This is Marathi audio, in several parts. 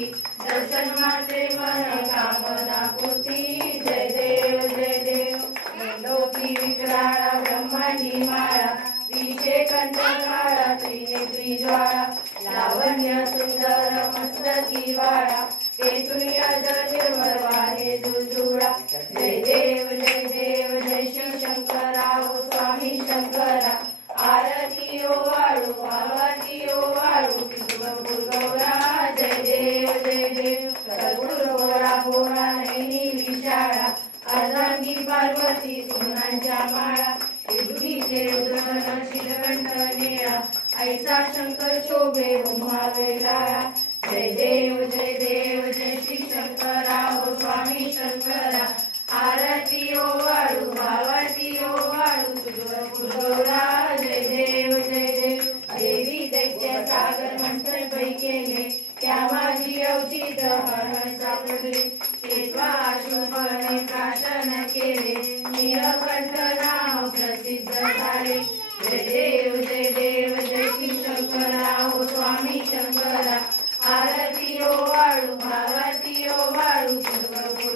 मूर्ती दर्शन मात्रे मन कामना पूर्ती जय देव जय देव लोकी विकराळा ब्रह्मांडी माळा विषे कंठ काळा त्रिनेत्री ज्वाळा लावण्य सुंदर मस्तकी वाळा केतुर्य निर्मळ वाहे जुजुळा जय देव जय श्री शंकरा ओ स्वामी शंकरा आरती ओ वाळू आरती ओ वाळू गौरा जय देव गौरा भोळा नैनी विशाळा अर्धांगी पार्वती सोनांच्या माळा युधीचे रुद्र शिलकंठ नेळा ऐसा शंकर शोभे उमा वेलाळा जय देव जय श्री शंकरा ओ स्वामी शंकरा आरती ओ वाळू आरती ओ वाळू गौरा जय देव देवी दैत्य सागर मंथन पैकेले त्या माझी अवचित हरण सापडले केव्हा अशुभने प्राशन केले नीलकंठ नाव प्रसिद्ध झाले जय देव जय श्री शंकरा ओ स्वामी शंकरा आरती ओ वाळू आरती ओ वाळू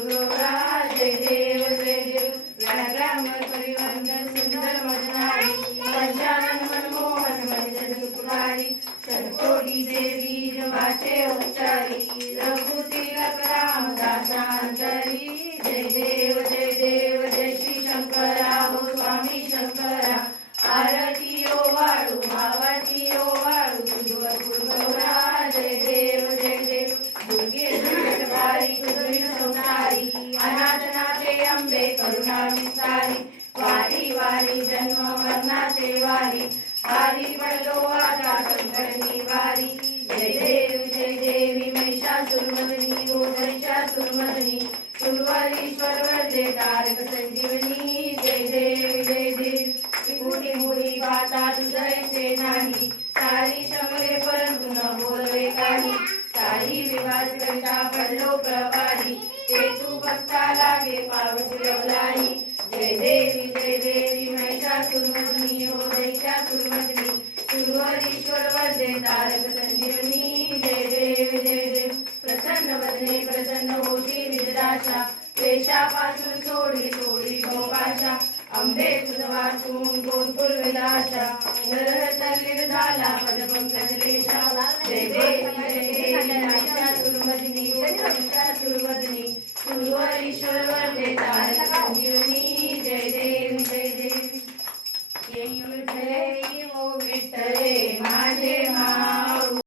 गौरा जय देव ग्रामर परिवंदन सुंदर मजनारी पंचानन मनमोहन मंजन सुकुमारी शतकोटी देवी वाचे उच्चारी रघुती राम दासांतरी जय देव जय श्री शंकरा ओ स्वामी शंकरा आरती ओ वाळू आरती ओ वाळू गौरा जय देव दुर्गे दुर्गटवारी कुदरीन संसारी अनाथनाथे अंबे करुणा विस्तारी वारी वारी जन्म मरणाचे वारी वारी पडलो आता संकटनी वारी जय देवी महिषासुरमर्दिनी महिषासुरमर्दिनी सुरवरीश्वर वरदे तारक संजीवनी जय देव त्रिपुटी मुली पाता तुझैसे नाही सारी शमले परंतु न बोलवे काही सारी विवास करिता पडलो प्रवारी ते तू भक्ता लागे पावस लवलाही जय देवी महिषासुरमर्दिनी हो दैत्यासुरमर्दिनी सुरवरीश्वर वरदे तारक संजीवनी जय देव प्रसन्न वदने प्रसन्न होती निराशा पेशापासून सोडी भोपाशा अंबे तुझ वाचून कोण पूर्वदाशा नरह तल्लीन झाला पदपंकज लेशा